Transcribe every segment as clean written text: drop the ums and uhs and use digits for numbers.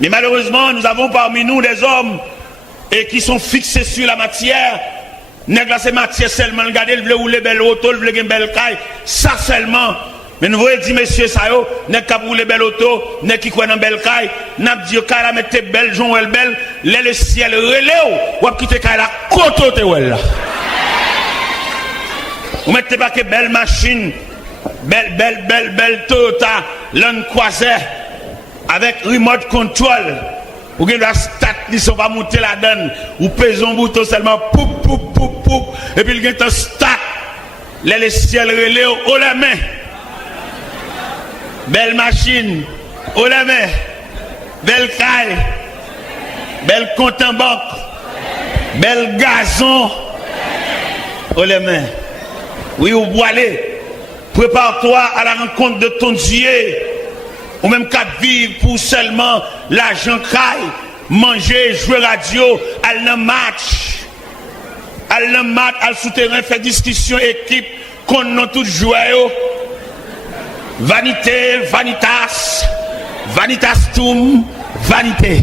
Mais malheureusement, nous avons parmi nous des hommes et qui sont fixés sur la matière. Nèg la c'est matière seulement, regardez, le veut rouler belle auto, le veut une belle caille, ça seulement. Mais nous voyons dire, messieurs, ça yo, nèg qui roule belle auto, nèg qui croit dans belle caille, n'a dit, caille la mette belle, jon elle belle, le ciel relève, ou quitter caille la côte te ou là. Vous mettez pas que belle machine, belle Toyota, Land Cruiser, avec remote control. Ou bien la stat, ils sont pas monter la donne, ou pèse un bouton seulement, poup, et puis il y a un stat, les ciel relève, haut la main. Belle machine, haut la main. Belle caille, belle compte en banque, belle gazon, haut la main. Oui, ou boiler, prépare-toi à la rencontre de ton Dieu. Ou même qu'à vivre pour seulement l'argent caille, manger, jouer radio, aller dans match, aller souterrain, faire discussion, équipe, qu'on a tout joué. Vanité, vanitas, vanitastum, vanité.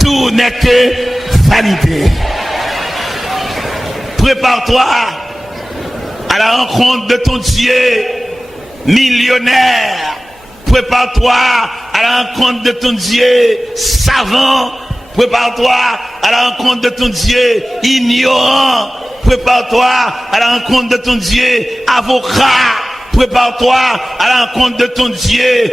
Tout n'est que vanité. Prépare-toi à la rencontre de ton Dieu millionnaire. Prépare-toi à la rencontre de ton Dieu savant. Prépare-toi à la rencontre de ton Dieu ignorant. Prépare-toi à la rencontre de ton Dieu avocat. Prépare-toi à la rencontre de ton Dieu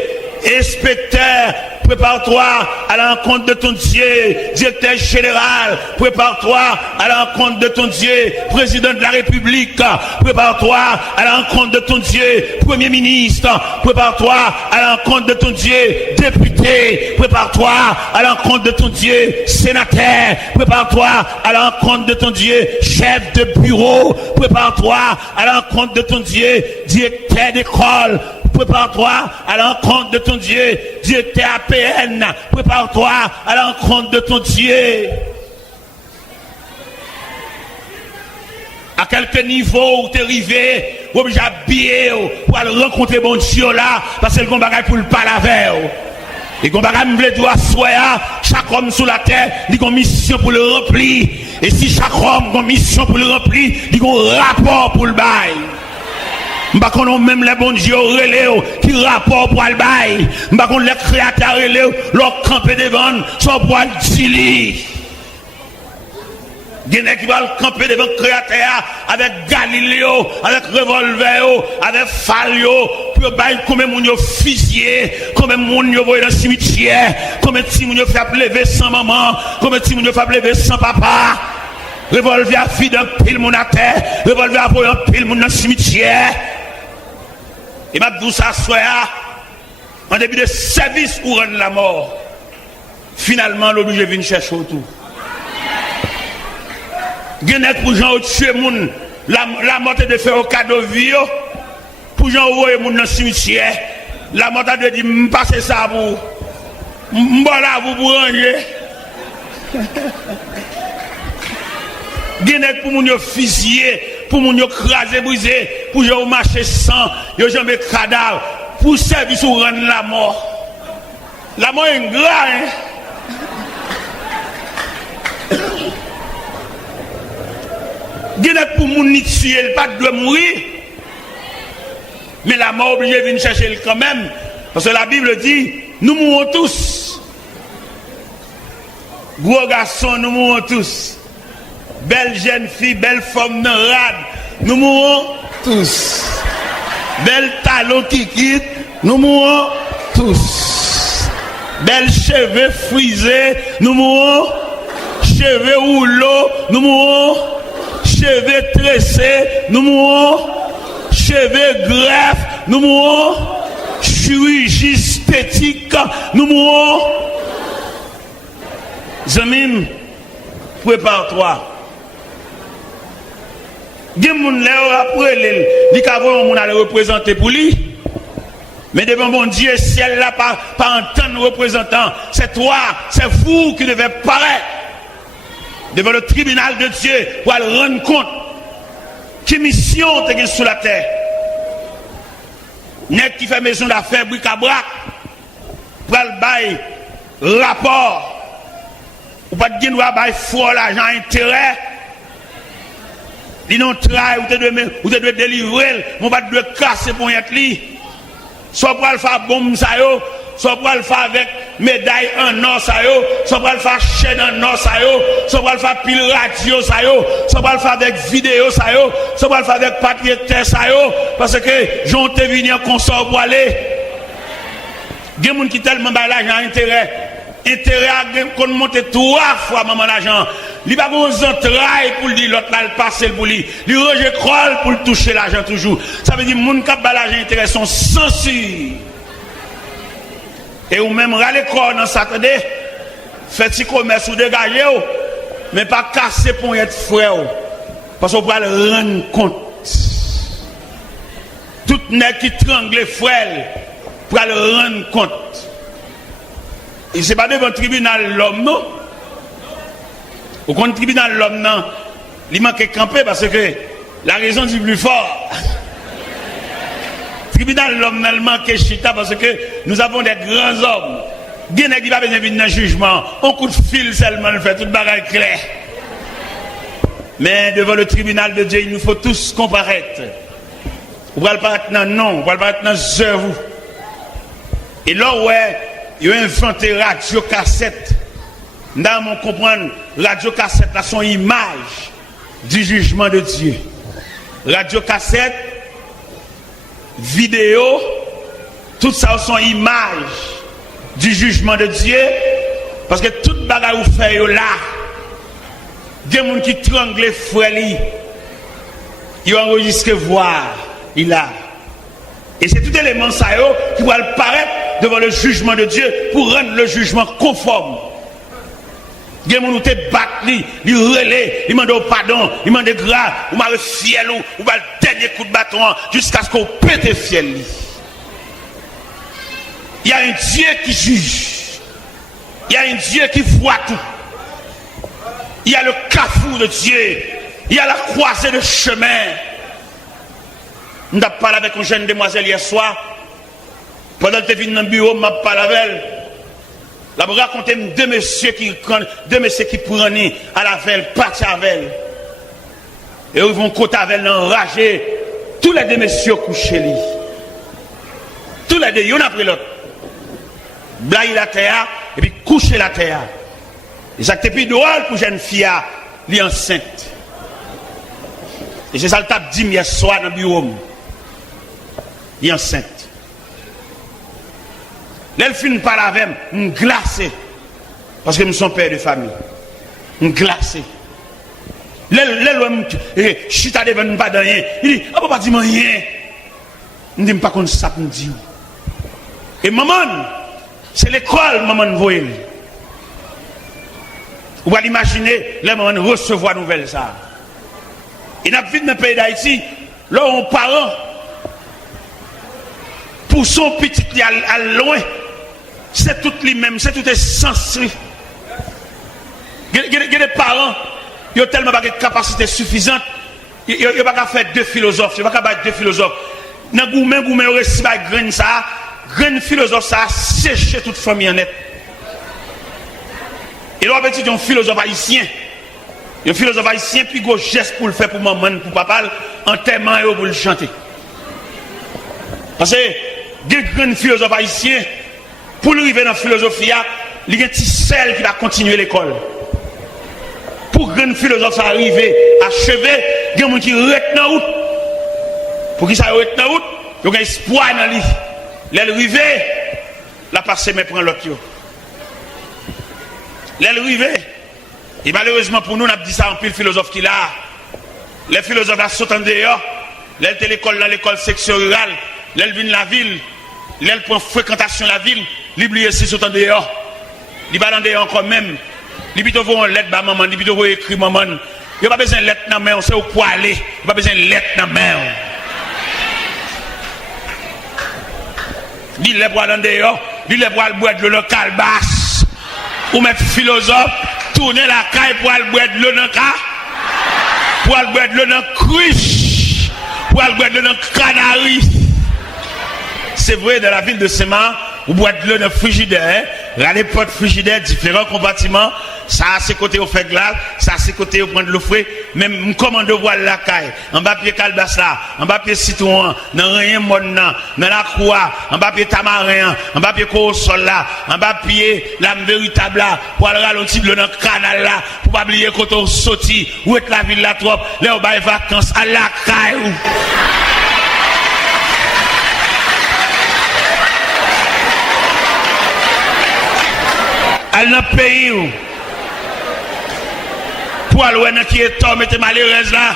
inspecteur. Prépare-toi à la rencontre de ton Dieu directeur général. Prépare-toi à la rencontre de ton Dieu président de la République. Prépare-toi à la rencontre de ton Dieu premier ministre. Prépare-toi à la rencontre de ton Dieu député. Prépare-toi à la rencontre de ton Dieu sénateur. Prépare-toi à la rencontre de ton Dieu chef de bureau. Prépare-toi à la rencontre de ton Dieu directeur d'école. Prépare-toi à la rencontre de ton Dieu, directeur APN. Prépare-toi à la rencontre de ton Dieu. À quelques niveaux où tu es arrivé, ou obligé à habiller pour aller rencontrer bon Dieu là, parce que le combat pour le pas la veille. Et le combat me veut dire à chaque homme sur la terre, il a une mission pour le remplir. Et si chaque homme a une mission pour le remplir, il a un rapport pour le bail. M'ba konon même les bons dieux relève qui rapport pour le bail. M'ba konon les créateurs relève leur camper devant soit pour le dili. Gene qui va camper devant créateur avec Galileo, avec revolver, avec Falio, pour bail combien moun yo fusillé, combien moun yo voyé dans le cimetière, combien ti moun yo fait lever sans maman, combien ti moun yo fait lever sans papa. Revolver à fille d'un pile moun à terre, revolver à pour un pile moun dans le cimetière. Et m'a dit ça soya en début de service pour rendre la mort. Finalement l'obligé vient chercher autour. Genet pour gens tuer moun la mort de faire au cadeau vie pour gens envoyer moun dans le cimetière. La mort de dire passer ça pour m'bola vous pour ranger. Genet pour moun yo fusiller, pour moun yo craser briser, pour yo marcher sans, yo jamais cadavre, pour service ou rendre la mort. La mort est grave, hein? Genet pour moun ni tuer, il pas de mourir. Mais la mort obligé de venir chercher quand même, parce que la Bible dit, nous mourons tous. Gros garçon, nous mourons tous. Belle jeune fille, belle femme rade, nous mourrons tous. Belle talon qui quitte, nous mourrons tous. Belle cheveux frisés, nous mourrons. Cheveux rouleaux, nous mourrons. Cheveux tressés, nous mourrons. Cheveux greffes, nous mourrons. Chirurgie esthétique, nous mourrons. Zamim, prépare-toi. Gen moun lè après li ka voyon moun aller représenter pour lui. Mais devant mon Dieu ciel là pas entendre représentant, c'est toi, c'est vous qui devez paraître devant le tribunal de Dieu pour aller rendre compte quelle mission tu as sur la terre. Net qui fait maison d'affaires bric à brac pour le bail rapport. Ou pas de droit à faire l'argent intérêt. Ils n'ont travail, ou te doit délivrer, on va te casser pour y être li. Soit pour le faire bombe ça yo, soit pour le faire avec médaille en or ça yo, soit pour le faire chaîne en or ça yo, soit pour le faire pile radio ça yo, soit pour le faire avec vidéo ça yo, soit pour le faire avec papier terre ça yo, parce que j'ont te venir consort pour aller. Il y a des gens qui tellement ba l'argent intérêt qu'on monte 3 fois maman l'argent. Il va pas besoin travail pour dire l'autre là le passer pour lui. Il rejet crolle pour toucher l'argent toujours. Ça veut dire moun qui ba l'argent intérêt sont censure. Et ou même râler corps dans Saturday, fait petit commerce ou dégager mais pas casser pour être frère parce qu'on va le rendre compte. Tout nèg qui trangle frère pour le rendre compte. Et c'est pas devant le tribunal l'homme, non? Au contre tribunal l'homme, non? Il manque camper parce que la raison du plus fort. Tribunal l'homme, il manque chita parce que nous avons des grands hommes. Bien qui va besoin d'un jugement. On coup de fil seulement, le fait tout bagage clair. Mais devant le tribunal de Dieu, il nous faut tous comparaître. On va le paraître dans non, on va le paraître dans vous. Et là, ouais. Il a inventé radio cassette. Nous avons comprendre radio cassette là son image du jugement de Dieu. Radio cassette, vidéo, tout ça sont image du jugement de Dieu. Parce que toute bagarre vous fait là, des gens qui tranglent les frères, ils enregistrent voir, il a. Et c'est tout élément ça qui va le paraître devant le jugement de Dieu pour rendre le jugement conforme. Il y a des gens qui battent, ils relèvent, ils demandent pardon, ils demandent grâce, ou mal fiel, ou mal le dernier coup de bâton jusqu'à ce qu'on pète le fiel. Il y a un Dieu qui juge. Il y a un Dieu qui voit tout. Il y a le carrefour de Dieu. Il y a la croisée de chemin. Je parlé avec une jeune demoiselle hier soir. Pendant que je suis venu dans le bureau, je parlé avec elle. Je me raconté deux messieurs qui prennent à la veille, partent avec elle. Et ils vont côté avec elle, enragés. Tous les deux messieurs couchés. Tous les deux, il y en a pris l'autre. Blaye la terre, et puis coucher la terre. Et ça, c'est plus drôle pour une jeune fille, elle est enceinte. Et c'est ça le tape dit hier soir dans le bureau. Il est enceinte. Elle finit par la veille, je suis glacé. Parce que je suis père de famille. Je suis glacé. Je suis allé devant pas de rien. Il dit, ah, papa, dis-moi rien. Je ne dis pas qu'on ça me dit. Et maman, c'est l'école, maman, voyez. Vous allez imaginer, les mamans recevoir nouvelle ça. Et dans le pays d'Haïti, là, on parent, pour son petit à loin, c'est tout lui-même, c'est tout essentiel. Il y a des parents, ils ont tellement de capacité suffisante, ils n'ont pas qu'à faire deux philosophes, ils n'ont pas qu'à faire deux philosophes. Dans le gourmet, ils ont réussi à grain ça, grain philosophe ça, sécher toute famille en net. Et là, on un philosophe haïtien. Un philosophe haïtien, puis gros geste pour le faire pour maman, pour papa, enterrement et pour le chanter. Parce que, il y a un grand philosophe haïtien, pour arriver dans la philosophie, il y a un petit sel qui va continuer l'école. Pour un grand philosophe arriver, achever, il y a un qui reste dans la route. Pour qu'il ça reste dans la route, il y a un espoir dans lui. L'arrivée, la passé, mais prend l'autre. L'arrivée, et malheureusement pour nous, on a dit ça en pile philosophe qui là. Les philosophes là sautent en dehors. L'elle était l'école dans l'école section rurale. L'elle vient de la ville. L'elle prend fréquentation de la ville. L'oublier aussi sautent en dehors. Il va dans dehors encore même. Il plutôt voir une lettre à maman. Il plutôt écrire maman. Il n'y a pas besoin de lettre dans la main. On sait où pour aller. Il n'y a pas besoin de lettre dans la main. Il est pour aller dehors. Il est pour aller boire de l'eau local basse. Ou mettre philosophe. Tourner la caille pour aller boire de l'eau dans le cas. Pour aller boire de l'eau dans le cruche. Pour aller boire de l'eau dans le canari. C'est vrai, dans la ville de Sema, vous boire de l'eau dans le frigidaire, regardez porte frigidaire, différents compartiments, ça a ses côtés au fait glace, ça a ses côtés au prendre le frais, même commande voile la caille, en bas pied calbas là, en bas pied citron, dans rien mon dans la croix, en bas pied tamarin, en bas pied sol là, en bas pied l'âme véritable là, pour aller ralentir dans le canal là, pour pas oublier quand on sorti, où est la ville la trop, là on va vacances à la caille. Elle n'a pays où pour aller qui est tombé, mettez malheureuse là,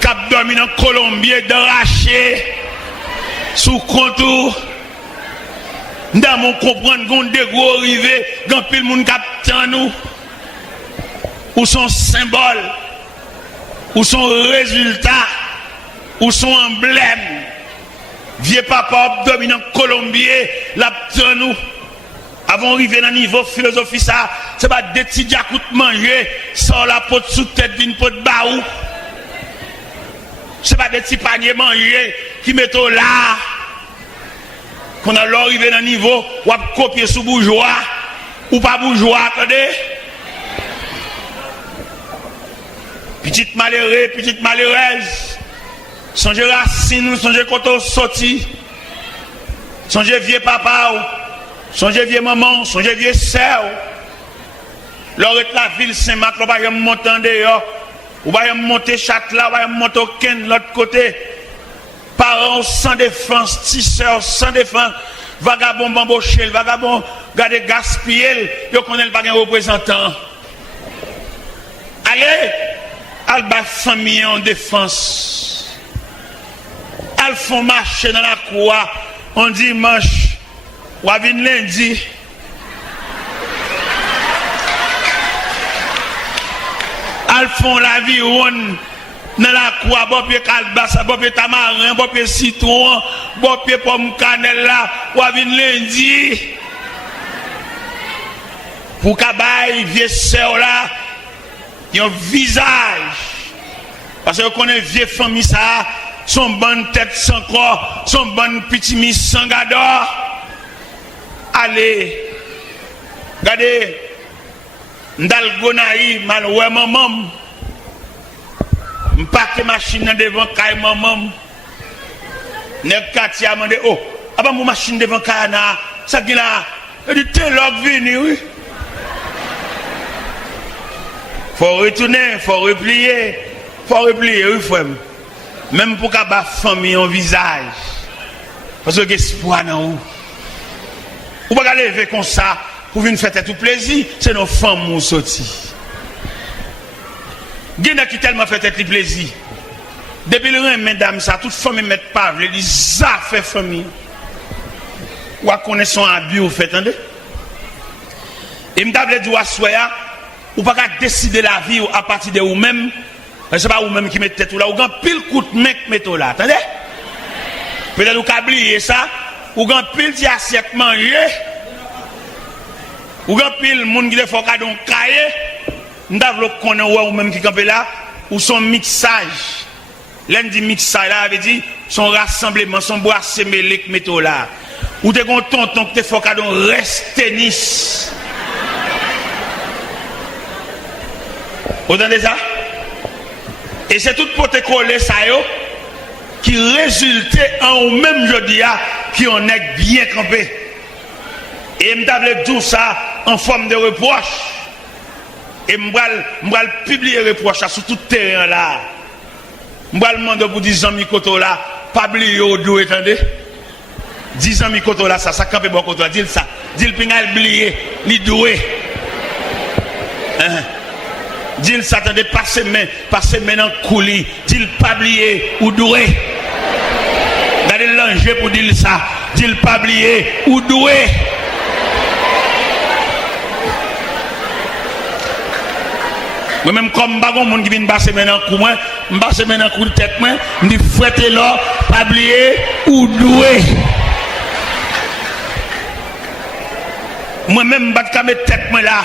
cap dormi dans Colombie, d'arracher sous contour. Dans mon comprendre qu'on des gros arrivés, quand pile moun captant nous, ou son symbole, ou son résultat, ou son emblème. Vieux papa dominant Colombie, l'abtan nous. Avant d'arriver dans le niveau philosophie, ça, c'est pas des petits diacoutes manger, sans la pote sous tête d'une pote baou. C'est pas des petits paniers manger qui mettent là. Qu'on a l'arrivée dans le niveau, ou à copier sous bourgeois, ou pas bourgeois, attendez. Petite malheureuse, songez racine, songez quand on sorti, songez vieux papa, songez vieux maman, songez vieux sœur. L'aurait la ville Saint-Marc, on va monter en dehors, on va monter Châtelet, on va monter au Ken de l'autre côté. Parents sans défense, tisseurs sans défense, vagabond bamboché, vagabond gardé gaspillé, yo connaît pas un représentant. Allez, alba famille en défense. Elles font marcher dans la cour, on dimanche, ou à lundi. Elles font la vie ronde. Dans la croix, bon pied calbassa, bon pied tamarin, bon pied citron, bon pied pomme cannelle là, ou à lundi. Pour qu'abaye, vieux sœur là, il y a un visage. Parce que vous connaissez vieux famille ça, son bonne tête sans corps, son bonne petit mis sans gador. Allez, regardez, Ndalgonaï, maloué maman. M'paque machine devant caille maman. Nèg quartier a demandé oh, ah ben mon machine devant caille na, ça qui là, il dit t'es là venu oui. Faut retourner, faut replier oui frère. Même pour qu'à ba famille en visage. Parce que espoir non. Ou pas lever comme ça pour venir faire tout plaisir, c'est nos femmes qui sorti. Gena qui tellement fait tête plaisir. Depuis le rein mesdames ça toute famille met pas veut dire ça fait famille. Ou à connaître son abus ou fait attendez. Et m'table dit soya ou pas décider la vie à partir de vous même. C'est pas vous même qui mettez tête là ou grand pile coup de mec mettez là, attendez. Peut-être vous oublier ça, ou grand pile ti assiette manger. Ou grand pile monde qui faut ka don cahier. Nous connaît ou même qui campé là ou son mixage. Lundi mixage là veut dire son rassemblement, son bois semélé que métaux là. Ou te gon tonton que te faut ka don reste tennis. Vous entendez ça? Et c'est tout pour te coller ça yo qui résultait en même jeudi qui on est bien campé. Et m'table tout ça en forme de reproche. Et m'bral publier reproche sur tout terrain là. M'bral demander pour 10 ans mikoto là, pas oublier au dos attendez. 10 ans mikoto là ça campe bon koto dit ça. Dit le pingal oublier, li doué. Dit ça attendez passer main dans coulis, dit le pas oublier ou doué. Regardez l'enjeu pour dire ça, dit le pas oublier ou doué. Moi-même, comme bagon, mon qui vient passer maintenant coup, moi, passe maintenant coup de tête, moi, je dis fouettez là, pas oublier ou doué. Moi-même, je vais mettre tête, moi là.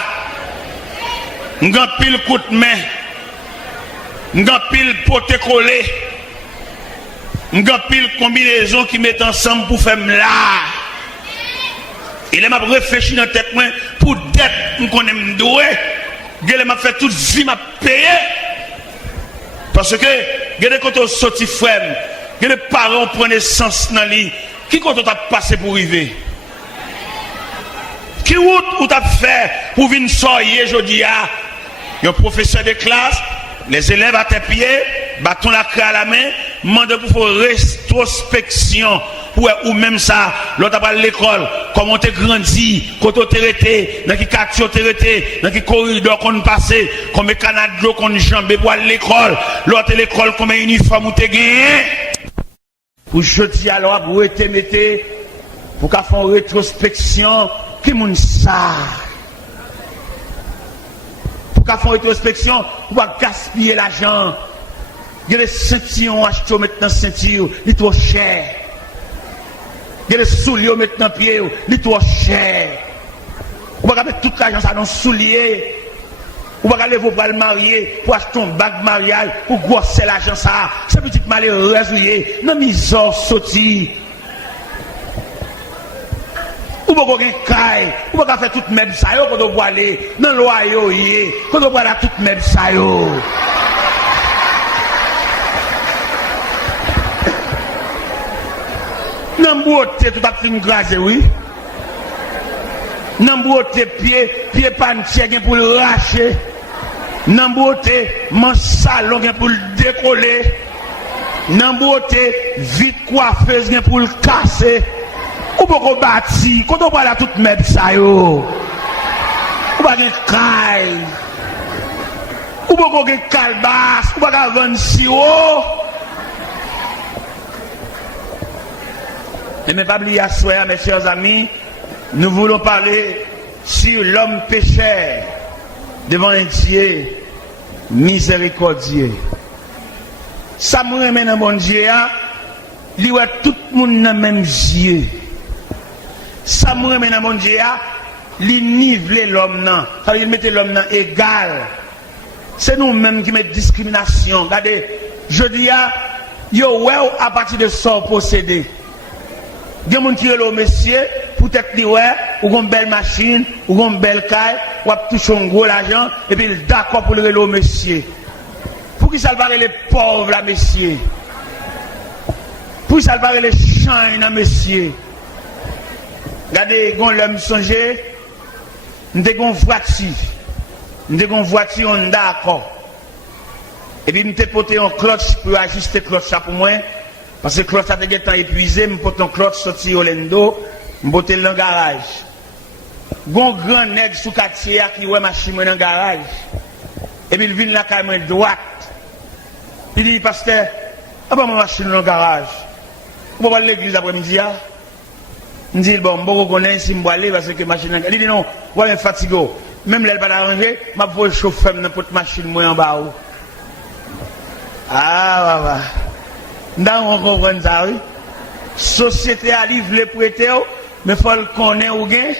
Je vais pile coup de main. Je vais pile pote collé. Je vais pile combinaison qui mettent ensemble pour faire là. Il m'a réfléchi dans la tête pour dette, je connais me doué. Il m'a fait toute vie, m'a payé. Parce que, quand on sorti frère, les parents prennent sens dans lui. Qui quand on t'a passé pour arriver? Qui route ou t'as fait pour venir sortir aujourd'hui? Un professeur de classe, les élèves à tes pieds, bâton la clé à la main, demande pour faire rétrospection. Ou même ça, l'autre à l'école, comment tu grandi, quand tu es arrêté, dans quel quartier tu es arrêté, dans quel corridor qu'on passe, combien de canards qu'on jambé pour aller à l'école, l'autre l'école, combien d'uniformes tu as gagné. Pour jeudi alors, pour te mettre, pour qu'à faire une rétrospection, qui moun ça? Pour qu'à faire une rétrospection, pour pas gaspiller l'argent. Il y a des ceintures achetés maintenant, ceintures, ils sont trop chers. Il y a des souliers maintenant pieds, ils trop cher. On va mettre tout l'argent dans les souliers. On va aller vous le marier pour acheter un bague mariage pour grosser l'argent ça. C'est petit malheureux résouillé. Non misère sorti. On va faire caille. On va faire tout même ça quand on va aller dans le loyer quand on va aller tout même ça yo. Nambote tout a fin grasé oui. Nambote pied pantier pour le racher. Nambote mon salon pour le décoller. Nambote vite coiffeuse pour le casser. Ou beaucoup bâti quand on va là tout même ça yo. Ou pas de caille. Ou beaucoup de calbas, ou pas vendre sirop. Et mais pas oublier à souhait, mes chers amis, nous voulons parler sur l'homme pécheur devant un Dieu miséricordieux. Ça me remet dans mon Dieu, il y a tout le monde dans le même Dieu. Ça me remet dans mon Dieu, il nivelle l'homme, il met l'homme égal. C'est nous-mêmes qui mettons discrimination. Regardez, je dis, yo, à partir de ça, posséder. Il y a des gens qui sont monsieur, peut-être qu'ils ont une belle machine, ou une belle caille, ou touché un gros argent, et puis ils sont d'accord pour le monsieur. Pour qu'ils salvent les pauvres, là, monsieur. Pour qu'ils salvent les champs, là, monsieur. Regardez, quand l'homme songe, nous avons une voiture, on est d'accord. Et puis nous avons porté un clutch pour ajuster le clutch ça pour moi. Parce que le clutch a été épuisé, je porte un clutch sorti au Lendo, je porte dans le garage. Il y a un grand nègre sous quartier qui a ma machine dans le garage. Et puis il vient là, la droite. Il dit, pasteur, ma machine dans le garage. Vous allez à l'église après-midi. Je dis, bon, je reconnais si je vais aller parce que la machine dans le garage. Il dit, non, je suis fatigué. Même là, elle va arranger, je vais le chauffeur dans la machine en bas. Ah, dans on comprend ça, oui. Société a livré prêter, mais il faut le connaître ou bien.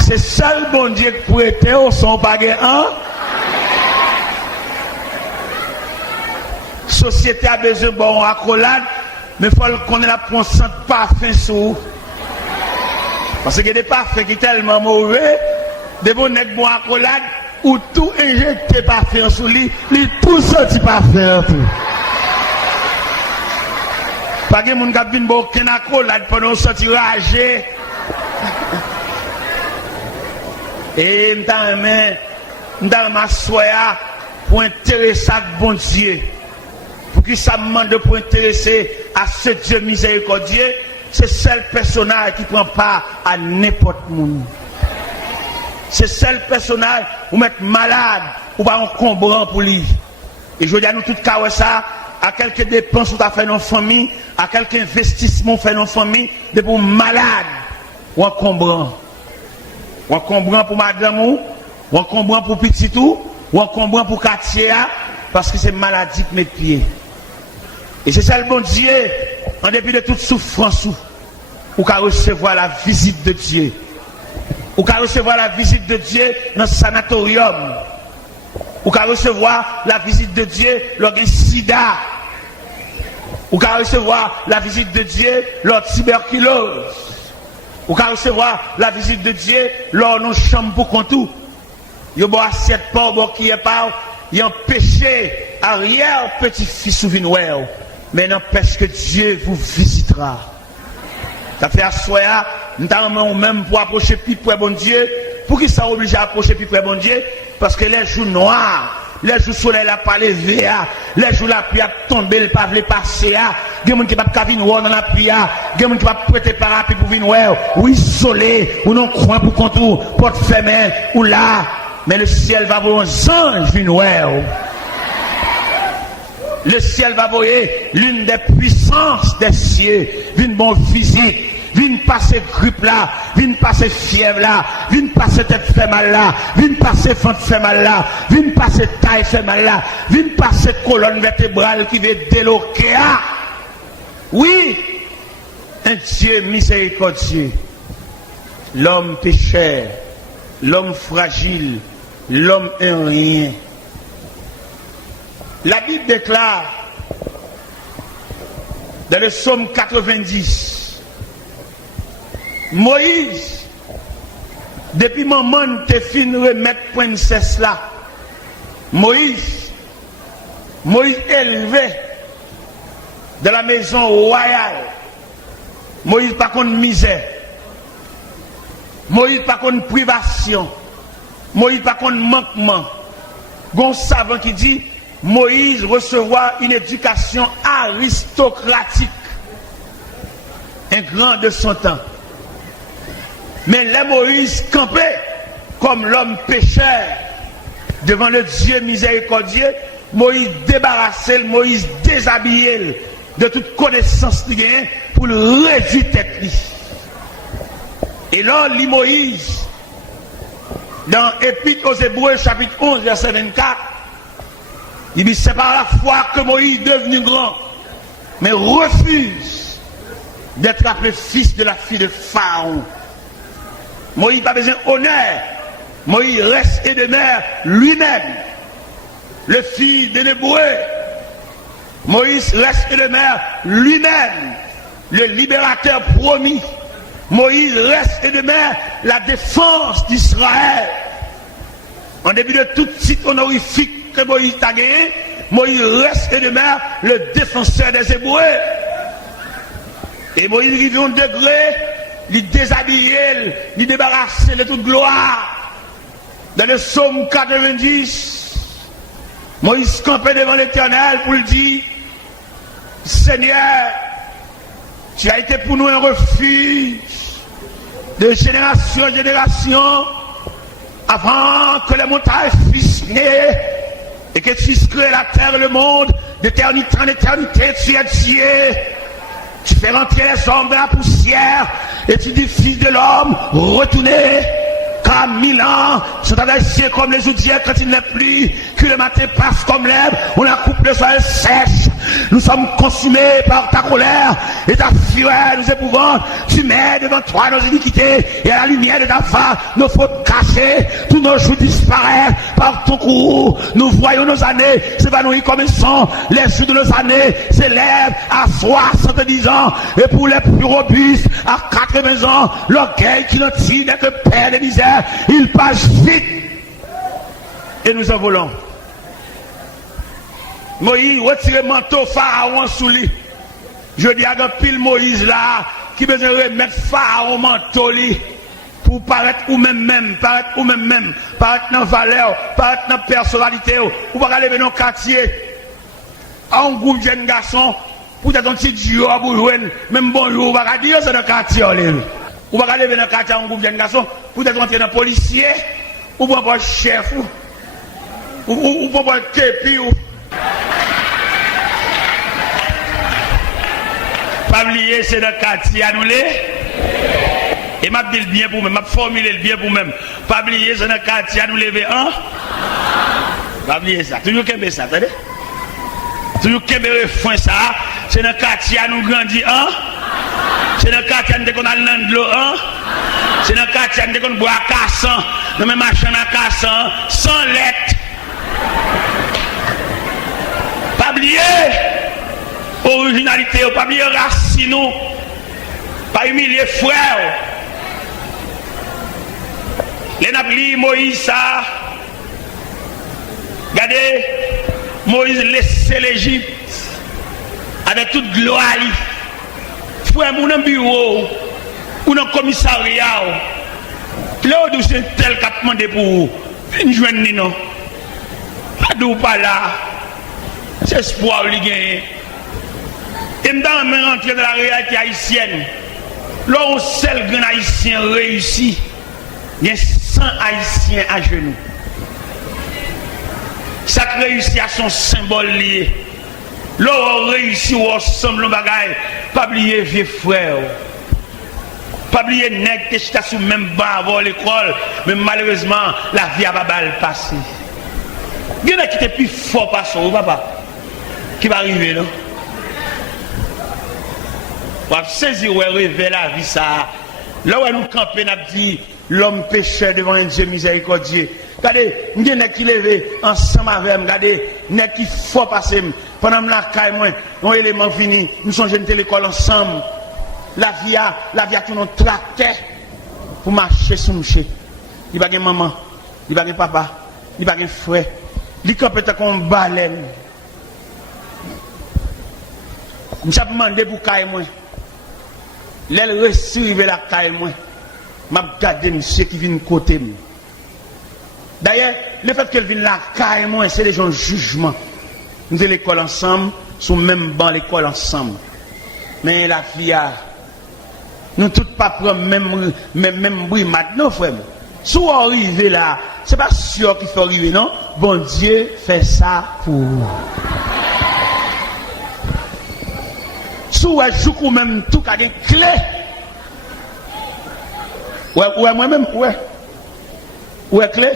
C'est seul bon Dieu qui prête, son pas un. Société a besoin de bon accolade, mais il faut le connaître la conscience parfum sous. Parce qu'il y a des parfums qui sont tellement mauvais, des bons bon accolade. Ou tout injecté parfum sous lui, tout sorti parfum tout. Pas que mon gars vient aucun accolade pendant sortir ragé. Et m'ta m'assoya pour intéresser à bon Dieu. Pour qu'il ça me demande pour intéresser à ce Dieu miséricordieux, c'est seul personnage qui prend part à n'importe monde. C'est seul personnage où mettre malade ou pas encombrant pour lui. Et je dis à nous tout cas ça, à quelques dépenses ou t'as fait dans la famille, à quelques investissements fait dans la famille, de pour malade ou encombrant. Ou encombrant pour madame ou encombrant pour petit ou encombrant pour quartier parce que c'est maladie qui met pied. Et c'est ça le bon Dieu, en dépit de toute souffrance, ou qu'à recevoir la visite de Dieu. Ou qu'à recevoir la visite de Dieu dans le sanatorium. Ou qu'à recevoir la visite de Dieu lors d'un sida. Ou qu'à recevoir la visite de Dieu lors tuberculose. Ou qu'à recevoir la visite de Dieu lors nos chambres pour contour. Yo bo assiette pas bon qui est pas, y a péché arrière petit-fils ou vinouer. Mais n'empêche que Dieu vous visitera. Ça fait assoya, nous t'avons même pour approcher plus près bon Dieu. Pour qui ça oblige à approcher plus près bon Dieu? Parce que les jours noirs, les jours soleil n'a pas levé, les jours la pluie a tombé, le pas passer, il y a des gens qui ne peuvent pas venir dans la pluie, il y a des gens qui ne peuvent pas prêter parapluie pour venir, ou isolé, ou non coin pour contour, porte fermée, ou là, mais le ciel va voir un ange venir. Le ciel va voir l'une des puissances des cieux, une bonne visite. Vine passer grippe là, vine passer fièvre là, vine passer tête fait mal là, vine passer fente fait mal là, vine passer taille fait mal là, vine passer colonne vertébrale qui veut déloquer là. Oui, un Dieu miséricordieux, l'homme pécheur, l'homme fragile, l'homme un rien. La Bible déclare dans le psaume 90, Moïse, depuis maman te fin remettre princesse là, Moïse élevé de la maison royale, Moïse pas contre misère, Moïse pas contre privation, Moïse pas contre manquement. Gon savant qui dit Moïse recevoir une éducation aristocratique, un grand de son temps. Mais les Moïse campait comme l'homme pécheur devant le Dieu miséricordieux. Moïse débarrassé, Moïse déshabillé de toute connaissance qu'il gagne pour le réduire tête. Et là, lit Moïse dans Épître aux Hébreux chapitre 11 verset 24. Il dit c'est par la foi que Moïse est devenu grand, mais refuse d'être appelé fils de la fille de Pharaon. Moïse n'a pas besoin d'honneur. Moïse reste et demeure lui-même le fils de l'Hébreu. Moïse reste et demeure lui-même le libérateur promis. Moïse reste et demeure la défense d'Israël. En début de tout titre honorifique que Moïse a gagné, Moïse reste et demeure le défenseur des Hébreux. Et Moïse arrive à un degré, il déshabille, il débarrasse de toute gloire. Dans le psaume 90, Moïse campait devant l'Éternel pour lui dire, Seigneur, tu as été pour nous un refuge de génération en génération, avant que les montagnes fussent nées et que tu aies créé la terre et le monde, d'éternité en éternité, tu es Dieu. Tu fais rentrer les hommes dans la poussière et tu dis, fils de l'homme, retournez. Car 1000 ans sont à les cieux comme les oudières quand il n'est plus, que le matin passe comme l'herbe, on a coupé le soleil sèche. Nous sommes consumés par ta colère et ta fureur nous épouvante. Tu mets devant toi nos iniquités et à la lumière de ta face nos fautes cachées. Tous nos jours disparaissent par ton courroux. Nous voyons nos années s'évanouir comme un sang. Les jours de nos années s'élèvent à 70 ans et pour les plus robustes à 80 ans, l'orgueil qui nous tire n'est que père de misère. Il passe vite et nous en volons. Moïse retire le manteau Pharaon sous lui. Je dis à un pile Moïse là qui besoin de remettre Pharaon manteau lui pour paraître ou même, paraître ou même, paraître dans valeur, paraître dans personnalité, ou pas aller dans le quartier à un groupe de jeunes garçons pour être un petit duo pour jouer, même bonjour, ou pas dire c'est dans le quartier. Ou pas aller dans le quartier à un groupe de jeunes garçons pour être entrer dans le policier, ou pas le chef, ou pas le képi, ou pas oublier c'est dans le quartier à nous les. Et m'a dit le bien pour moi, m'a formulé le bien pour moi. Pas oublier c'est dans le quartier à nous lever un. Pas oublier ça. Toujours qu'aimer ça, attendez. Toujours qu'aimer fin ça. C'est dans le quartier à nous grandir un. C'est dans le quartier à nous qu'on a le l'eau un. C'est dans le quartier à nous qu'on boit à cassan. Nous même machin à cassan sans lettre. Pas oublier. originalité, pas oublier racine nous, pas humilier frère. Les napli Moïse ça. Regardez, Moïse laissait l'Égypte avec toute gloire. Frère, mon bureau, ou dans le commissariat, là où c'est tel qu'a demandé pour vous, une journée non. Pas d'où pas là, c'est espoir qui gagne. Et maintenant, rentrer dans la réalité haïtienne, là où seul grand haïtien réussit, il y a 100 haïtiens à genoux. Chaque réussite a son symbole lié. Là où on réussit, où on semble le bagage, pas oublier vieux frère. Pas oublier nègre qui est sous même banc avant l'école, mais malheureusement, la vie a pas mal passé. Il y en a qui étaient plus fort par ça, papa. Qui va arriver là? On va saisir, ouais, rêver la vie, ça. Là où nous campons, on a dit, l'homme pécheur devant un Dieu miséricordieux. Regardez, nous sommes qui levé ensemble avec nous. Regardez, nous qui fort passer. Pendant que la caille, un élément fini, nous sommes jeunes à l'école ensemble. La vie a tout notre tracteur pour marcher sur nous. Il n'y a pas de maman, il n'y a pas de papa, il n'y a pas de frère. Il y a peut-être un baleine. Je me demandé pour caille, l'aile reçue la caille, je regarde monsieur qui vient de côté. D'ailleurs, le fait qu'elle vienne la caille, c'est les gens de jugement. Nous sommes l'école ensemble, sous même banc l'école ensemble. Mais la fille a. Nous tous pas prendre même bruit maintenant, frère. Si vous arrivez là, c'est pas sûr qu'il faut arriver, non? Bon Dieu fait ça pour vous. Si vous jouez même tout à des clés. Ouais, moi-même, ouais. Ouais, clé.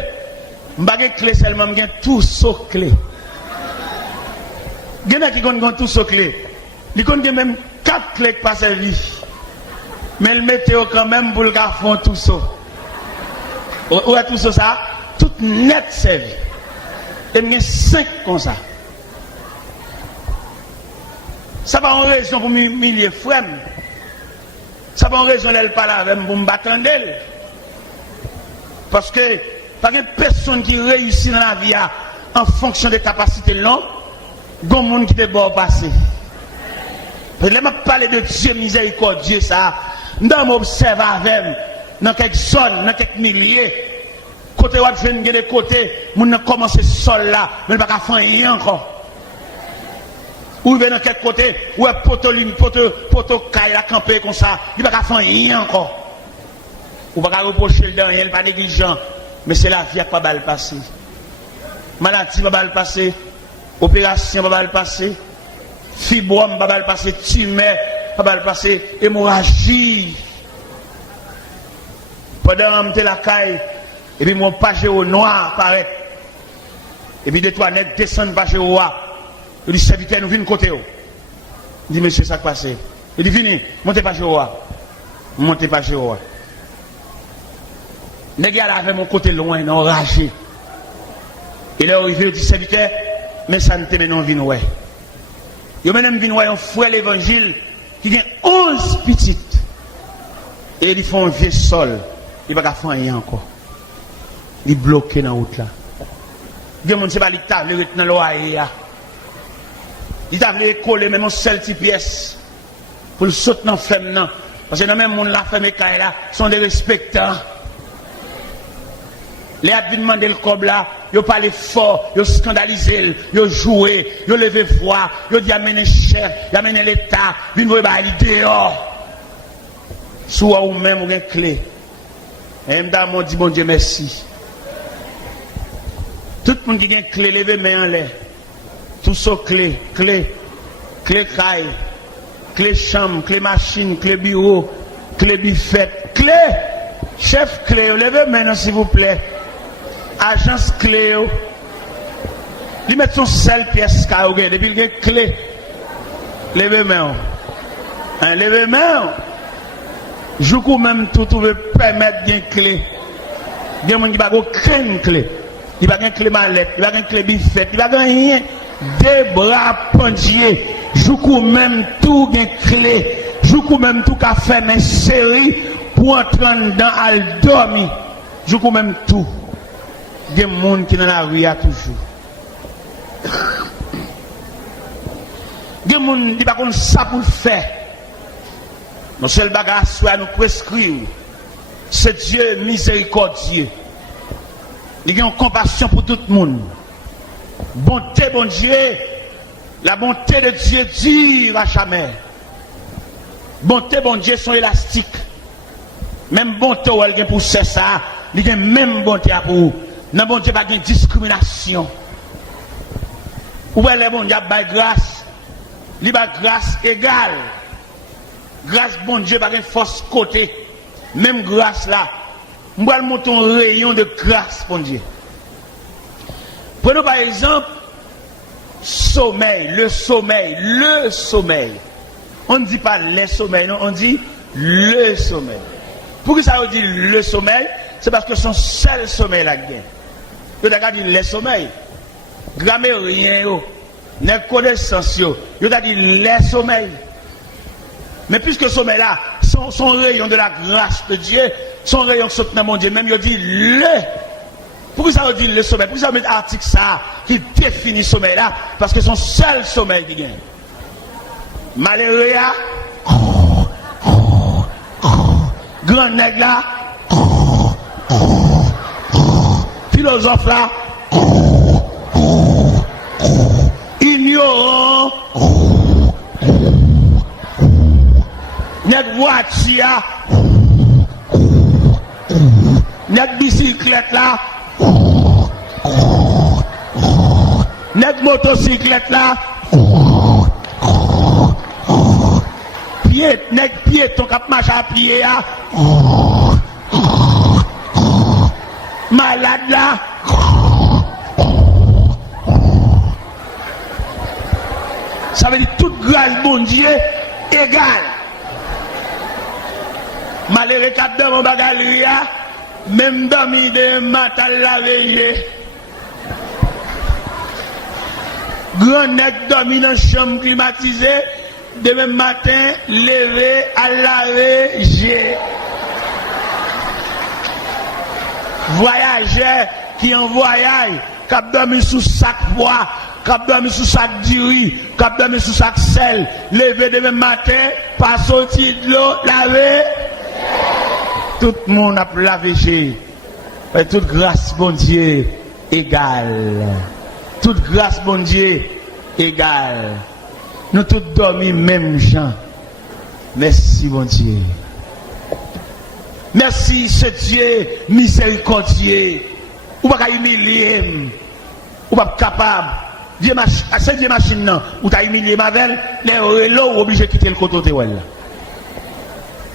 Je n'ai pas clé seulement, je n'ai tout sauf clé. Il y en a qui ont tout sauf clé. Il y a même 4 clés qui passent à vie. Mais le météo quand même pour le gars font tout ça. Ouais, tout ça, tout net servi. Et il y a 5 comme ça. Ça va en raison pour m'humilier frère. Ça va en raison d'elle parler avec pour me battre d'elle. Parce que pas une personne qui réussit dans la vie en fonction des capacités non, il y a un monde qui peut pas passer. Je ne parle de Dieu miséricordieux, ça. Nous observons avec dans quelques zones, dans quelques milliers. Côté où je viens de côté, nous avons commencé sol là, mais nous ne pouvons pas faire rien encore. Ou bien dans quelques côtés, où est poto caille la camper comme ça, il ne peut pas faire rien encore. Ou pas reprocher le dernier, il n'est pas négligent. Mais c'est la vie qui va pas le passer. Maladie va pas le passer. Opération va pas le passer. Fibrome va pas le passer. Tumeur va pas le passer. Hémorragie. Pendant que la caille, et puis mon page au noir apparaît. Et puis des toilettes descendent page au noir. Il dit, serviteur, nous venons côté. Il dit, monsieur, ça qui passe. Il dit, venez, montez page au noir. Montez page au noir. Les gars là avec mon côté loin, enragé. Il est arrivé, il dit, serviteur, mais ça ne te met non vin ouais. Il m'a même vin un frère l'évangile qui a 11 petites. Et ils font un vieux sol. Il ne va pas faire rien encore. Il est bloqué dans la route là. Il ne sait pas qu'il table dans l'oreille. Il table coller même une seule petite pièce. Pour le sauter dans la femme. Parce que dans même monde la femme et là sont des respectants. Les gens viennent demander le cob là, ils parlent fort, ils scandalisent, ils jouent, ils lèvent voix, ils disent amener chef, ils amenent l'État, ils viennent voir l'idée dehors. Soit ou même ou une clé. Et m'dame dit bon Dieu merci. Tout le monde qui a une clé, levez main en l'air. Tout ça clé caille, clé chambre, clé machine, clé bureau, clé buffet, clé, chef clé, levez main s'il vous plaît. Agence clé, il met son seule pièce carré, depuis qu'il y a clé, levez main. Levez main. Je peux même tout permettre d'une clé. Il y a des gens qui n'ont aucune clé. Il n'y a pas de clé mallette, il n'y a pas de clé biffette, il n'y a rien. Des bras pendiers Joukou même tout gen clé. Joukou même tout qu'a fait mes séries pour entrer dans al dormi. Joukou même tout. Des monde qui dans la rue a toujours. Des monde qui pas comme ça pour faire. Mon seul bagage soit nous prescrire. C'est Dieu miséricordieux. Il a une compassion pour tout le monde. Bonté, bon Dieu. La bonté de Dieu dure à jamais. Bonté, bon Dieu, sont élastiques. Même bonté, où elle pour ça, il y a même bonté pour vous. Non, bon Dieu, pas de discrimination. Où elle est bon Dieu, par grâce. Il y a grâce égale. Grâce, bon Dieu, pas de force côté. Même grâce là. On va monter un rayon de grâce, bon Dieu. Prenons par exemple, sommeil, le sommeil, le sommeil. On ne dit pas les sommeils, non, on dit le sommeil. Pourquoi ça veut dire le sommeil? C'est parce que son seul sommeil là gagne. Vous avez dit les sommeils. Grammairien, les connaissances, vous avez dit les sommeils. Mais puisque le sommeil là, son rayon de la grâce de Dieu, son rayon saute dans mon Dieu, même il dit le. Pourquoi ça veut dire le sommeil? Pourquoi ça veut dire article ça qui définit le sommeil là? Parce que son seul sommeil qui gagne. Malheureux là, grand nègre là, philosophe là, ignorant, nègre voiture, nègre bicyclette là, nègre motocyclette là, nègre piéton qui marche à pied là, malade là, ça veut dire toute grâce bon Dieu égale. Malheureux qu'à dans mon bagage même dormi de matin la veille. Grand nègre dormi dans chambre climatisée, demain matin levé à laver j'ai. Voyageur qui en voyage, cap dormi sous sac bois, cap dormi sous sac diri, cap dormi sous sac sel, levé demain matin, pas sorti de l'eau, laver. Tout le monde a lavé j'ai. Toute grâce bon Dieu égale. Toute grâce bon Dieu égale. Nous tous dormis même gens. Merci bon Dieu. Merci ce Dieu miséricordieux. Ou pas humilier. Ou pas capable. C'est Dieu machine non. Ou t'as humilié ma belle. Les relos obligé de quitter le côté là.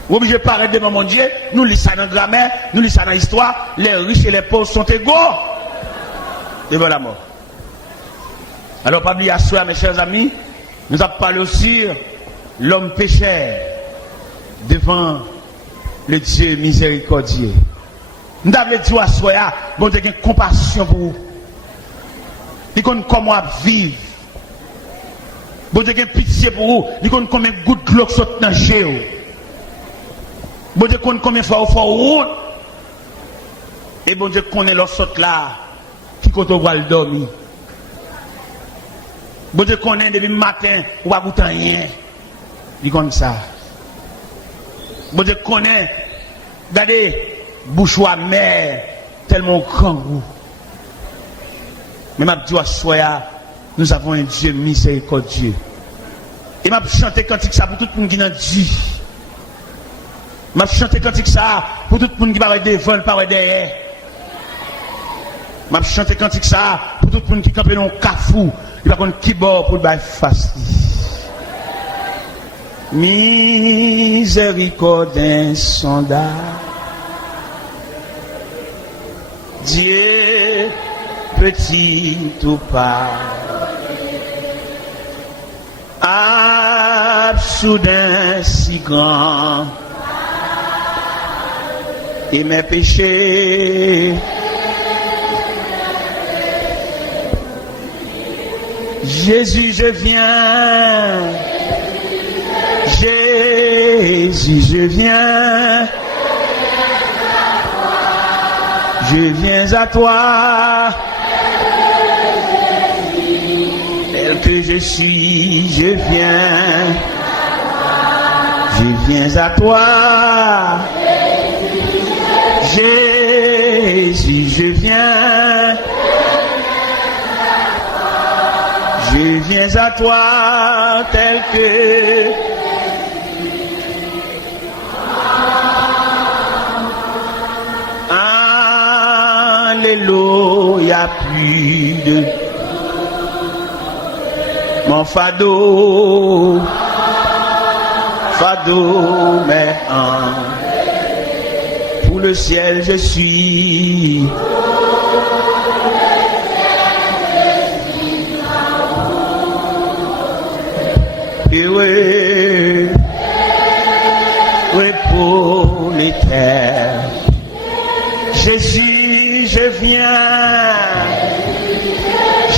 Ou obligé de paraître devant mon Dieu. Nous lisons ça dans la grammaire. Nous lisons ça dans l'histoire. Les riches et les pauvres sont égaux devant la mort. Alors pas oublier à soi mes chers amis. Nous avons parlé aussi l'homme pécheur devant le Dieu miséricordieux. Nous avons dit à soi, bon Dieu, une compassion pour vous. Il connaît comment vivre. Bon Dieu, une pitié pour vous. Il connaît combien de gouttes de l'eau qui sautent dans le géo. Bon Dieu, connaît combien de fois il faut route. Et bon Dieu, connaît l'eau saute là, qui compte au voile dormir. Bon Dieu connaît depuis le matin, ou pas goûter rien. Il comme ça. Bon Dieu connaît, regardez, bouche amère, tellement grand goût. Mais ma dit à soi, nous avons un Dieu miséricordieux. Et m'a chanté cantique ça pour tout le monde qui n'a dit. M'a chanté cantique ça pour tout le monde qui parle devant, parle derrière. M'a chanté cantique ça pour tout le monde qui campe dans un cafou. Il va prendre qui bord pour le bail face. Miséricorde insondable. Dieu petit ou pas. Soudain si grand. Et mes péchés. Jésus, je viens. Jésus, je viens. Je viens à toi. Tel que je suis, je viens. Je viens à toi. Jésus, je viens. Je viens à toi tel que Alléluia, plus de mon fado, mais pour le ciel je suis. Et oui, pour les terres. Jésus, je viens.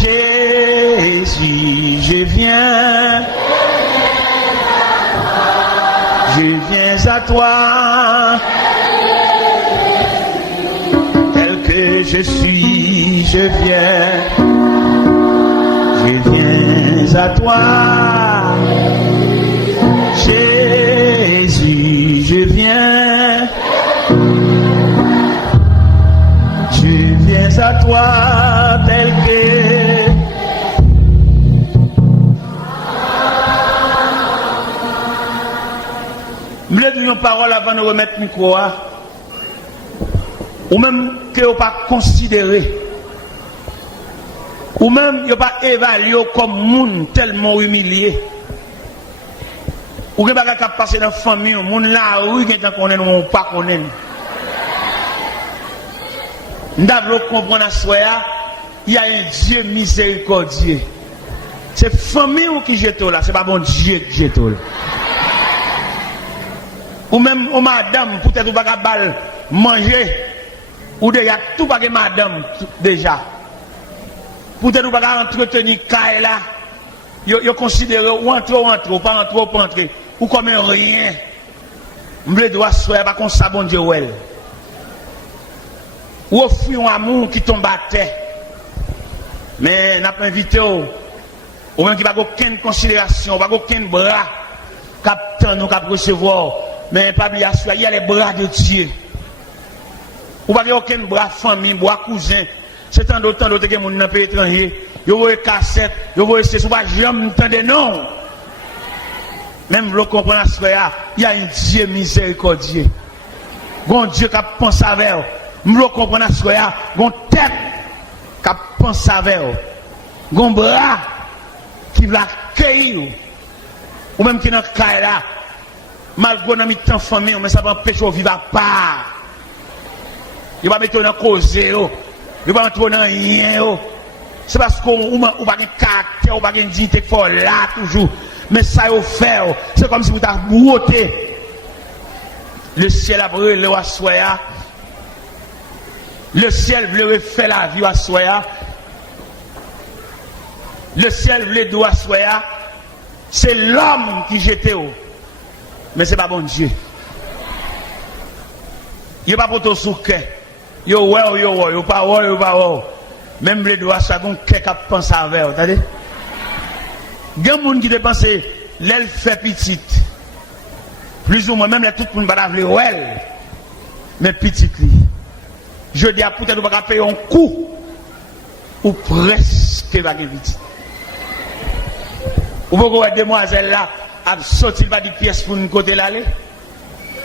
Jésus, je viens. Je viens à toi. Tel que je suis, je viens. Je viens à toi. Jésus, je viens. Je viens à toi tel que me le disons parole avant de remettre le micro ou même que vous pas considéré ou même vous pas évalué comme monde tellement humilié. Ou que pas capable passer dans la famille, moun la rue qui connaît ou pas connaît. Nous devons comprendre à soi, il y a un Dieu miséricordieux. C'est famille qui jette là, c'est pas bon Dieu qui jette là. Ou même ou madame, peut-être ou pas capable manger ou déjà tout pas que madame déjà. Peut-être ou pas entretenir caille là. Yo considère ou entre ou pas entrer. Ou comme rien. M'le doit soir pas comme ça bon Dieu ouais. Ou offrir un amour qui tombe à terre. Mais n'a pas invité ou même qui pas aucune considération, pas aucun bras captant nous cap recevoir. Mais pas oublier il y a les bras de Dieu. Ou pas aucun bras famille, bras cousin. C'est tant d'autres que mon dans pays étranger. Yo voyez cassette, yo voyez c'est pas jamais entendre non. Même vous comprenez ça, il y a un Dieu miséricordieux. Bon Dieu qui pense avec vous. Vous comprenez ça, bon tête qui pense avec vous. Bon bras qui va accueillir ou même qui dans caille là. Malgré dans mi temps famille, mais ça va empêcher de vivre à part. Il va mettre dans cause, il va mettre dans rien. C'est parce qu'on n'a pas de caractère, on n'a pas de dignité qu'il faut là toujours. Mais ça y fait, c'est comme si vous avez brouté. Le ciel a brûlé le soya. Le ciel voulait faire la vie à soya. Le ciel voulait doit soya. C'est l'homme qui jette au. Mais c'est pas bon Dieu. Il n'y a pas pour tout souquet. Yo pas ouais. Même les doigts, ça gon quelqu'un pense avec, vous entendez? Il y a des gens qui dépensent l'aile fait petite. Plus ou moins, même les tout le monde va la ouais. Mais petite. Je dis à peut-être qu'on va payer un coup. Ou presque va gagner vite. Ou vous voyez demoiselle là, a sorti pas de pièces pour une côté l'aller.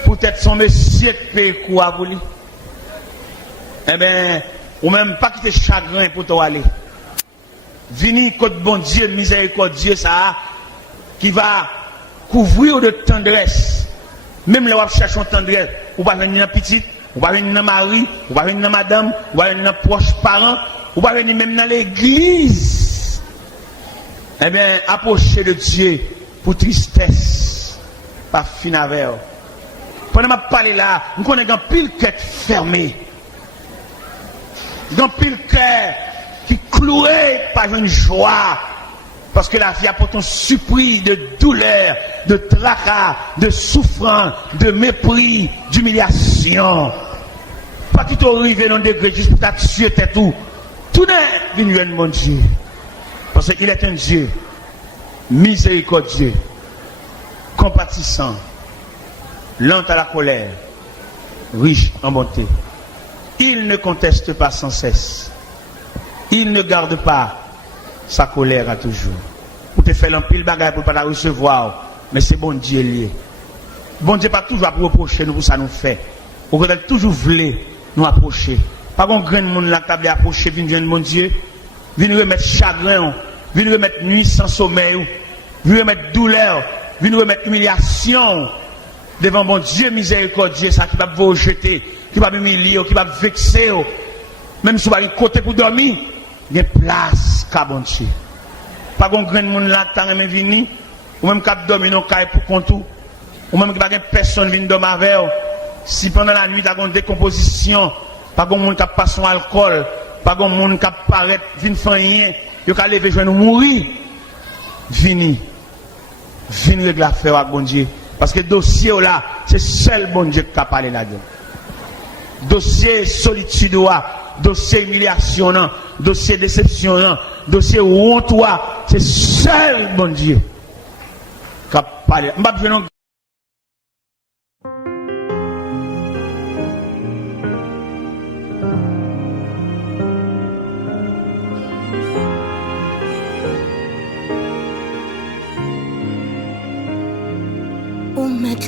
Peut-être son monsieur paye quoi pour lui. Eh bien, ou même pas quitter chagrin pour toi aller. Vini côté bon Dieu, miséricordieux ça, qui va couvrir de tendresse. Même là, on cherche une tendresse. Ou pas venir dans petite, ou pas venir dans mari, ou pas venir dans madame, ou pas venir dans proches parents, ou pas venir même dans l'église. Eh bien, approcher de Dieu pour tristesse, pas fin avec. Pendant que je parle là, nous connaissons pile quête fermée. Dans pile cœur qui cloué par une joie Parce que la vie apporte un surpris de douleur, de tracas, de souffrance, de mépris, d'humiliation. Pas qu'il t'arrive dans le degré juste pour t'atuer tout. Tout n'est venu mon Dieu. Parce qu'il est un Dieu miséricordieux, compatissant, lent à la colère, riche en bonté. Il ne conteste pas sans cesse. Il ne garde pas sa colère à toujours. Pour te faire un pile bagage pour ne pas la recevoir, mais c'est bon Dieu lié. Bon Dieu pas toujours à reprocher nous pour ça nous fait. Au contraire, toujours voulu nous approcher. Pas qu'on grand monde là qui a approché, vient mon Dieu, vient remettre chagrin, vient remettre nuit sans sommeil, vient remettre douleur, vient remettre humiliation devant mon Dieu miséricordieux, ça qui va vous jeter, qui va m'humilier, qui va vexer, même si vous avez un côté pour dormir, il y a place qu'à bon Dieu. Pas qu'on grand monde là qui a venir, ou même qui a dormi dans le caille pour compte, ou même qui n'a pas personne qui vient dormir avec. Si pendant la nuit, tu as une décomposition, pas qu'on monde qui a passé son alcool, pas qu'on monde qui a paraît, vient faire rien, il a lever, je vais nous mourir. Vini régler l'affaire avec bon Dieu. Parce que le dossier là, c'est seul bon Dieu qui a parlé là-dedans. Dossier solitude, dossier humiliation, dossier déception, dossier honte, c'est seul bon Dieu qui a parlé.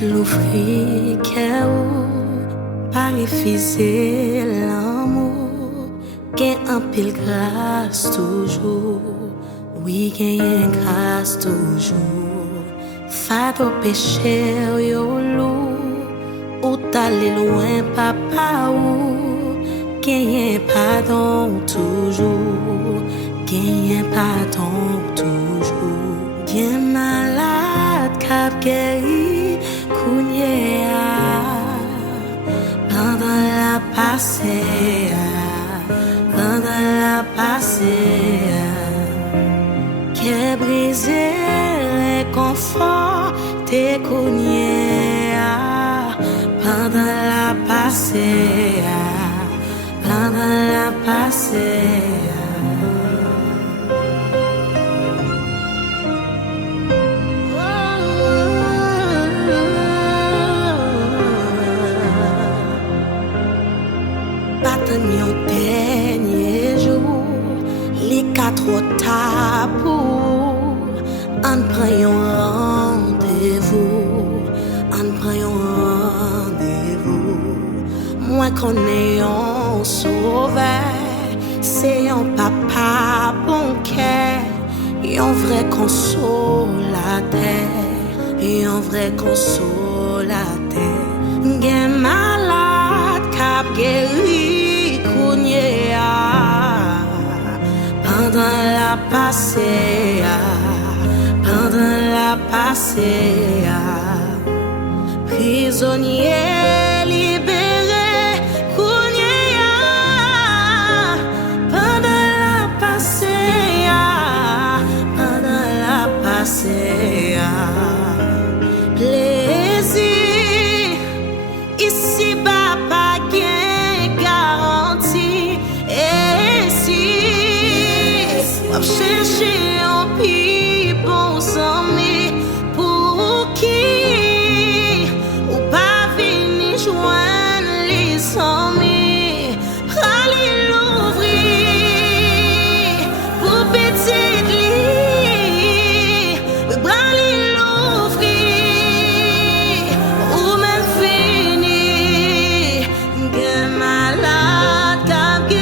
L'ouvrir cœur, pas refuser l'amour, gain un pile grâce toujours, oui gain grâce toujours. Fait au péché yo loup, ou t'aller loin papa ou, gain pardon toujours, gain pardon toujours. Gain malade cap guéri. Pendant la passée, qu'est brisé le confort, t'es cogné. Pendant la passée, Yon dernier jour, les quatre tabous, on prend un rendez-vous, moi qu'on est un sauveur, c'est un papa bon cœur, un vrai consolateur, un vrai consolateur, gain malade cap guéri. Pendant la passée, prisonnier libéré, pendant la passée, plaisir ici bas pas gain garantie. Chercher un pis bon ami pour qui ou pas venir joindre les amis. Allez l'ouvrir pour petite lit, allez l'ouvrir ou même finir. Gain malade cap guéri.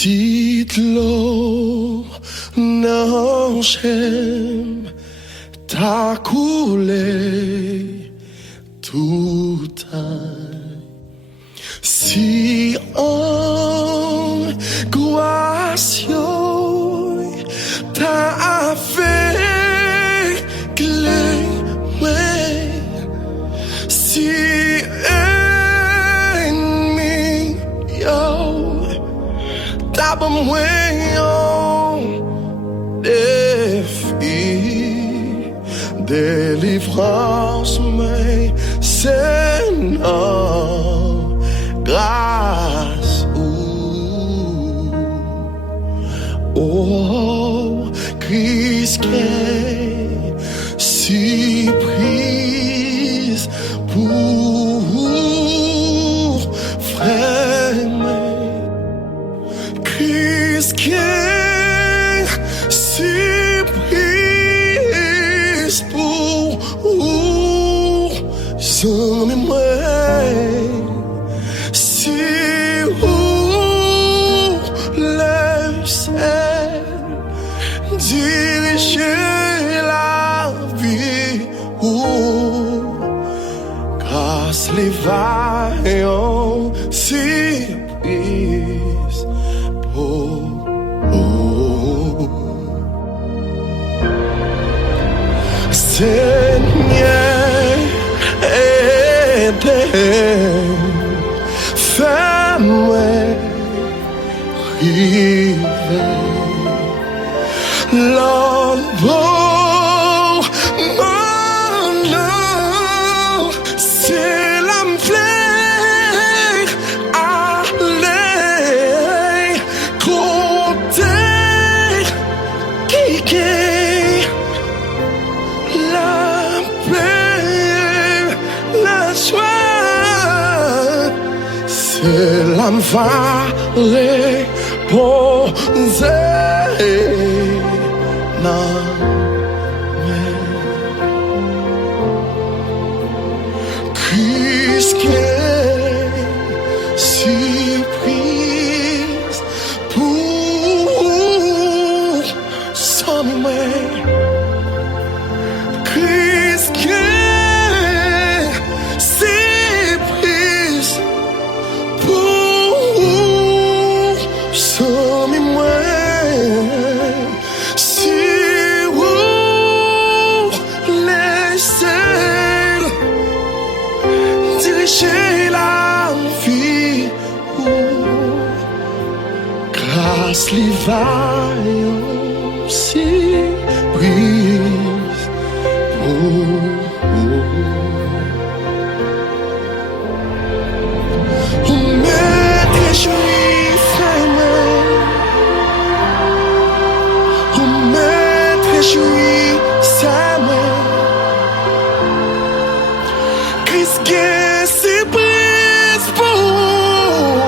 Si l'eau non j'aime t'a coulé tout temps. Si angoisse t'a fait clé, si ennemi t'as besoin défi, délivrance, mais c'est non grâce. Oh, Christ qui si prise pour frère. Christ qui si prise pour son si vous laissez diriger la vie grâce les vaillants si prise pour Seigneur, aidez, fais-moi river, Lord, bon, non, c'est l'âme fleur, allez, côté, qui c'est l'âme vallée posée dans mes Christ qui si prise pour son Christ qui grâce les vaillants si prise pour maître juif maître juif Christ si prise pour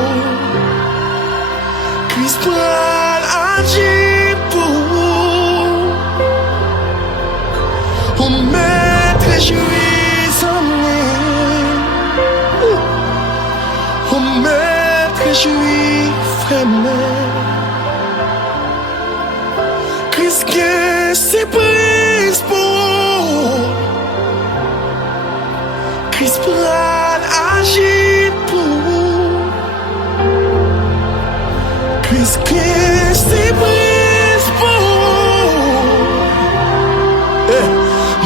Christ pral agir pour maître juif maître juif Christ qui si prise pour Christ pral agir pour Christ qui si prise pour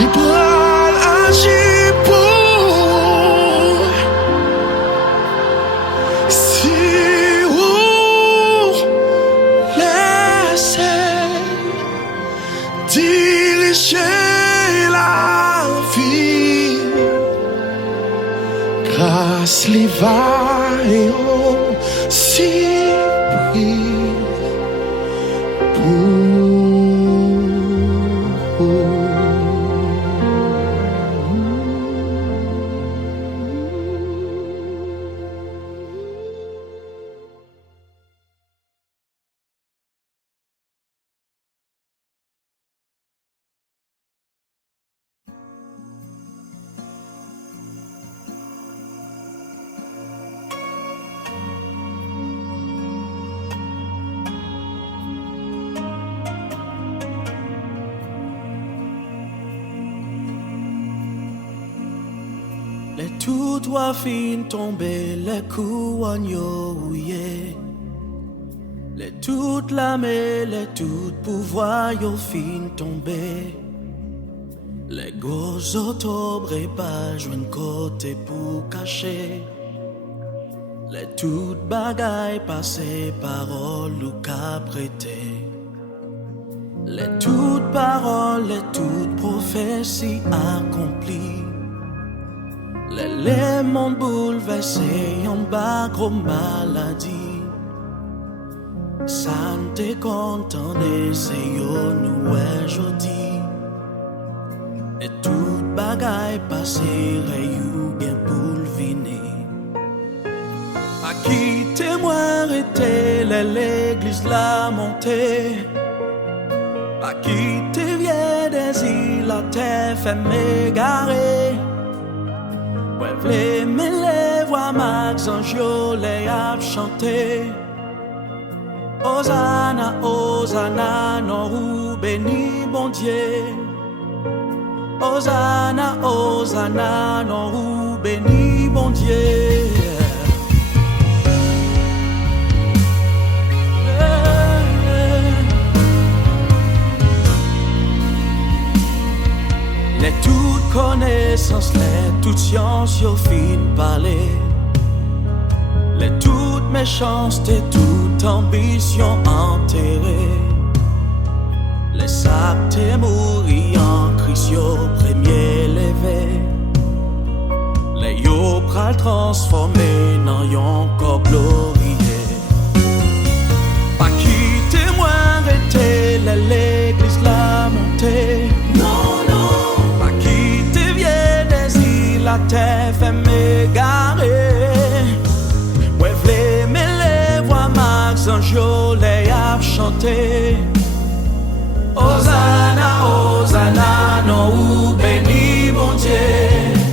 il pral agir pour si vous laissez diriger la vie grâce les vaillants si prise pour tout doit fin tomber, les couronnes yo ouillé. Les toutes lames, les toutes pouvoirs yo fin tomber. Les gros octobre et pas joindre côté pour cacher. Les toutes bagailles passées, paroles ou qu'a prêté. Les toutes paroles, les toutes prophéties accomplies. Les mondes bouleversés en bas gros maladie. Santé content c'est yo nous aujourd'hui. Et toute bagaille passée rayou bien pour le viner. À qui témoin était l'église la montée. À qui te vient des îles la terre fait m'égarer. Ouais, mais les voix max anges les a chanté. Hosanna, Hosanna, non ou béni bon Dieu. Hosanna, Hosanna, non ou béni bon Dieu. Les toutes connaissances, les toutes sciences, yo fin parler. Les toutes méchancetés, toute ambition enterrée. Les sacs mourir en Christ, yo premier levé. Les yo pral transformé dans yon corps glorieux. Pas qui témoin était l'église la montée. La terre fait m'égarer. Ouais, v'lé, mais les voix max anges les a chanté. Hosanna, Hosanna, non ou béni bon Dieu.